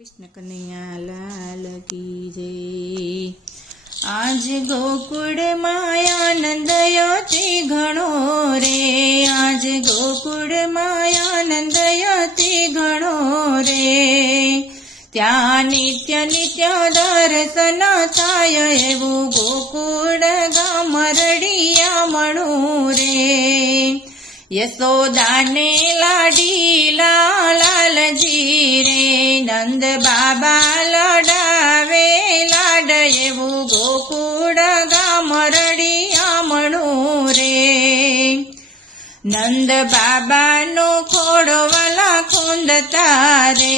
કૃષ્ણ કનૈયા લાલ કી જય. આજ ગોકુળ માયાનંદયતી ઘણો રે. આજ ગોકુળ માયાનંદયતી ઘણો રે. ત્યાં નિત્ય નિત્ય દર્શન થાય એવું ગોકુળ ગામ રડિયા મણું રે. યશોદાને લાડીલા લાલજી રે. નંદ બાબા લડાવે, લાડ એવું ગોકુળ ગામ રડિયામણું રે. નંદ બાબાનો ખોડવાલા ખૂંદતા રે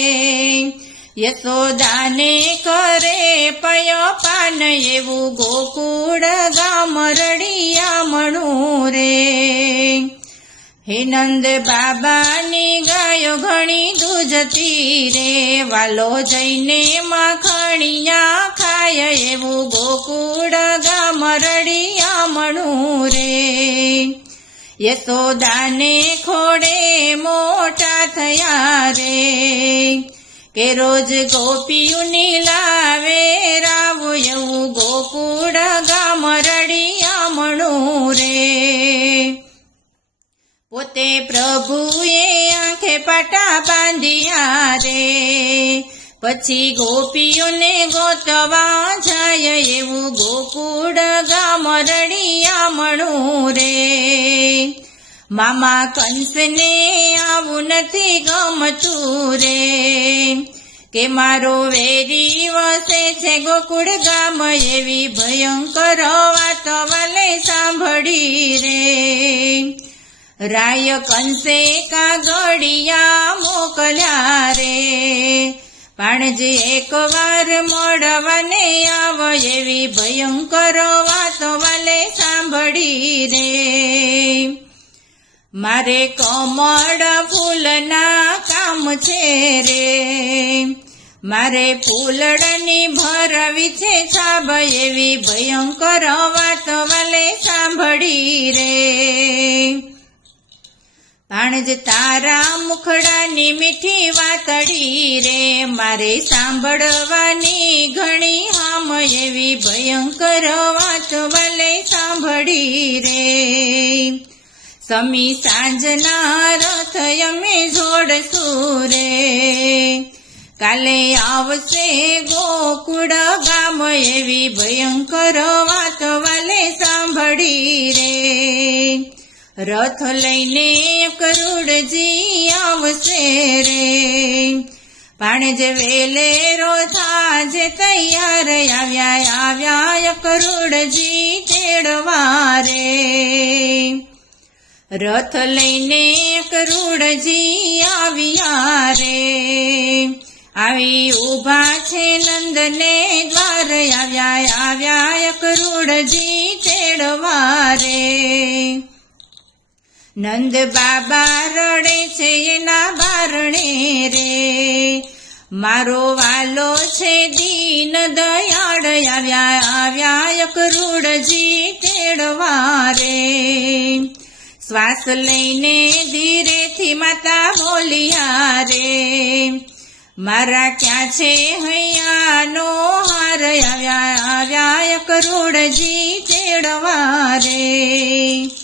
યશોદાને કરે પયો પાન એવું ગોકુળ ગામ રડિયામણું રે. હે નંદ બાબાની ગાયો ઘણી દૂજતી રે, વાલો જઈને માખણિયા ખાય એવું ગોકુળ ગામ રડિયામણું રે. યશોદાને ખોડે મોટા થયા રે, કે રોજ ગોપીઓની લાવે રાવું એવું ગોકુળ ગામ રડિયામણું રે. પોતે પ્રભુએ આંખે પાટા બાંધ્યા રે. પછી ગોપીઓને ગોતવા જાય એવું ગોકુળ ગામ રડિયામણું રે. મામા કંસને આવું નથી ગમતું રે. કે મારો વેરી વસે છે ગોકુળ ગામ એવી ભયંકર વાત વાલે સાંભળી રે. રાય કંસે કાગડિયા મોકલ્યા રે. પાણજ એકવાર મળવાને આવ એવી ભયંકર વાતો વાલે સાંભળી રે. મારે કમળ ફૂલના કામ છે રે. મારે ફૂલડની ભરવી છે છાબ એવી ભયંકર વાત વાલે સાંભળી રે. ભાણજ તારા મુખડાની મીઠી વાતડી રે, મારે સાંભળવાની ઘણી હામ એવી ભયંકર વાત વલે સાંભળી રે. સમી સાંજના રથ અમે જોડશું રે. કાલે આવશે ગોકુળ ગામ એવી ભયંકર વાત વાલે સાંભળી રે. રથ લઈને કરોડજી આવશે રે. પાણજ વેલે રોથા જે તૈયાર આવ્યા આવ્યા કરુડજી તેડવા રે. રથ લઈને કરોડજી આવ્યા રે. આવી ઊભા છે નંદને દ્વાર, આવ્યા આવ્યા કરુડજી તેડવા રે. નંદ બાબા રડે છે એના બારણે રે. મારો વાલો છે દીન દયાળ આવ્યા આવ્યા કરુડજી તેડવા રે. શ્વાસ લઈને ધીરેથી માતા બોલિયા રે. મારા ક્યાં છે હૈયાનો હાર? આવ્યા આવ્યા કરોડજી તેડવા રે.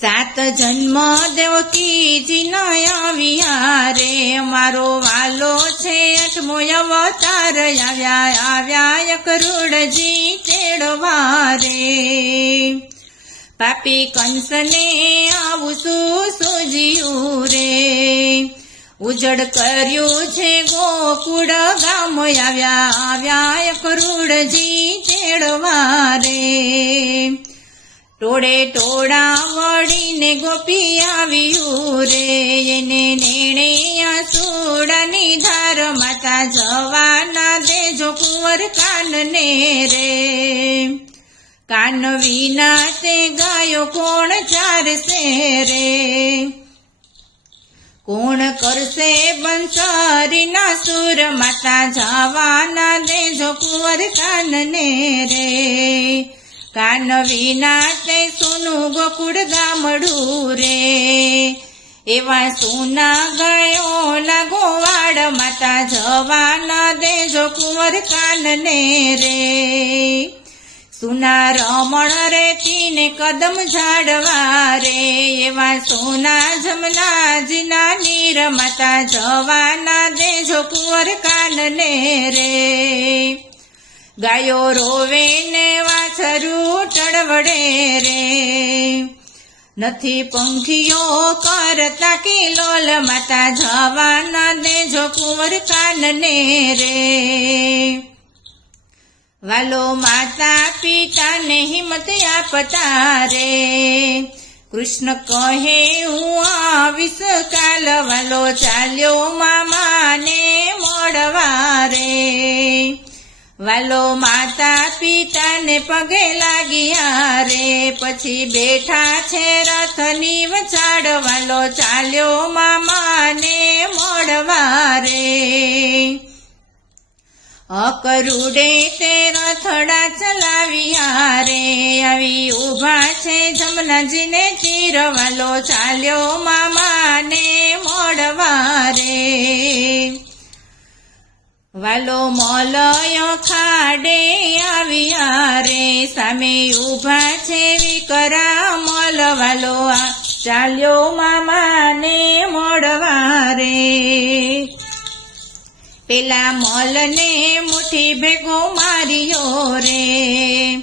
સાત જન્મ દેવકીજી નયા રે. મારો વાલો છે અઠમો અવતાર. આવ્યા આવ્યા કરોડજી તેડવા રે. પાપી કંસને આવું શું સુજ્યું રે. ઉજળ કર્યું છે ગોકુળ ગામ. આવ્યા આવ્યા કરોડજી તેડવા રે. ટોળે ટોળા વળીને ગોપી આવ્યું રે. એને નેણે આસુડાની ધાર માતા જવાના દેજો કુંવર કાનને રે. કાન વિના તે ગાયો કોણ ચારશે રે? કોણ કરશે બંસારીના સુર માતા જવાના દેજો કુંવર કાનને રે? કાન વિના તે સોનું ગોકુળ ગામડું રે. એવા સુના ગયો ગોવાડ માતા જવા ન દેજો કુંવર કાનને રે. સુના રમણ રે તીને કદમ ઝાડવા રે. એવા સોના જમનાજીના નીર માતા જવા ના દેજો કુંવર કાનને રે. ગાયો રોવે ને વાછરું ટળવડે રે. નથી પંખીઓ કરતા કે લોલ માતા જવાના દેજો કુંવર કાનને રે. વાલો માતા પિતાને હિંમત આપતા રે. કૃષ્ણ કહે, હું આવીશ કાલ. વાલો ચાલ્યો મામાને મોડવા રે. વાલો માતા પિતાને પગે લાગ્યા રે. પછી બેઠા છે રથની વચાડવાલો ચાલ્યો મામાને મળવા રે. અકરુડે તે રથડા ચલાવ્યા રે. આવી ઊભા છે જમનાજીને ચીરવાલો ચાલ્યો મામાને મળવા રે. વાલો મોલયો ખાડે આવ્યા રે. સામે ઊભા છે વિકરા મોલ વાલો. ચાલ્યો મામાને મોડવા રે. પેલા મોલને મુઠ્ઠી ભેગો માર્યો રે.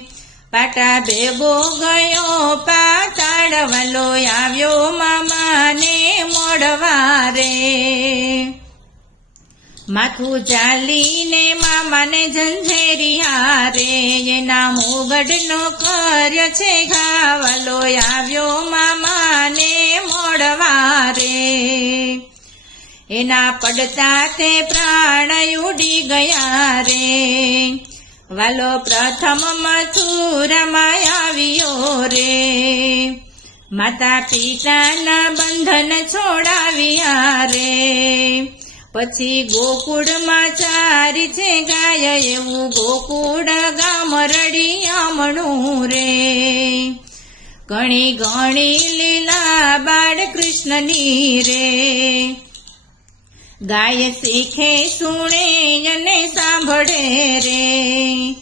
પાટા ભેગો ગયો પાતાળ વાલો. આવ્યો મામાને મોડવા રે. માથું ચાલીને મામાને ઝંઝેરી રે. એના મુગડનો કર્યો છે ઘાવલો, આવ્યો મામાને મોડવારે એના પડતા તે પ્રાણ ઉડી ગયા રે. વાલો પ્રથમ મથુરામાં આવ્યો રે. માતા પિતાના બંધન છોડાવ્યા રે. પછી ગોકુળમાં ચારી છે ગાય, એવું ગોકુળ ગામ આમણું રે. ઘણી ઘણી લીલા બાળ કૃષ્ણની રે. ગાય શીખે, સુણે અને સાંભળે રે.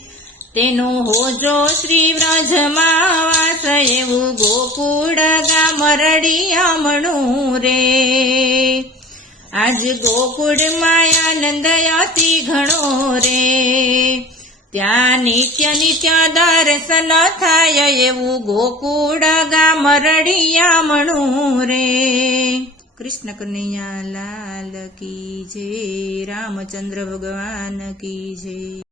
તેનો હોજો શ્રી વ્રજમાં વાસ, એવું ગોકુળ ગામ આમણું રે. આજ ગોકુળમાં આનંદ અતિ ઘણો રે. ત્યાં નિત્ય નિત્ય દર્શન થાય એવું ગોકુળ ગામ મણો રે. કૃષ્ણ કનૈયા લાલ કી જય, રામચંદ્ર ભગવાન કી જય.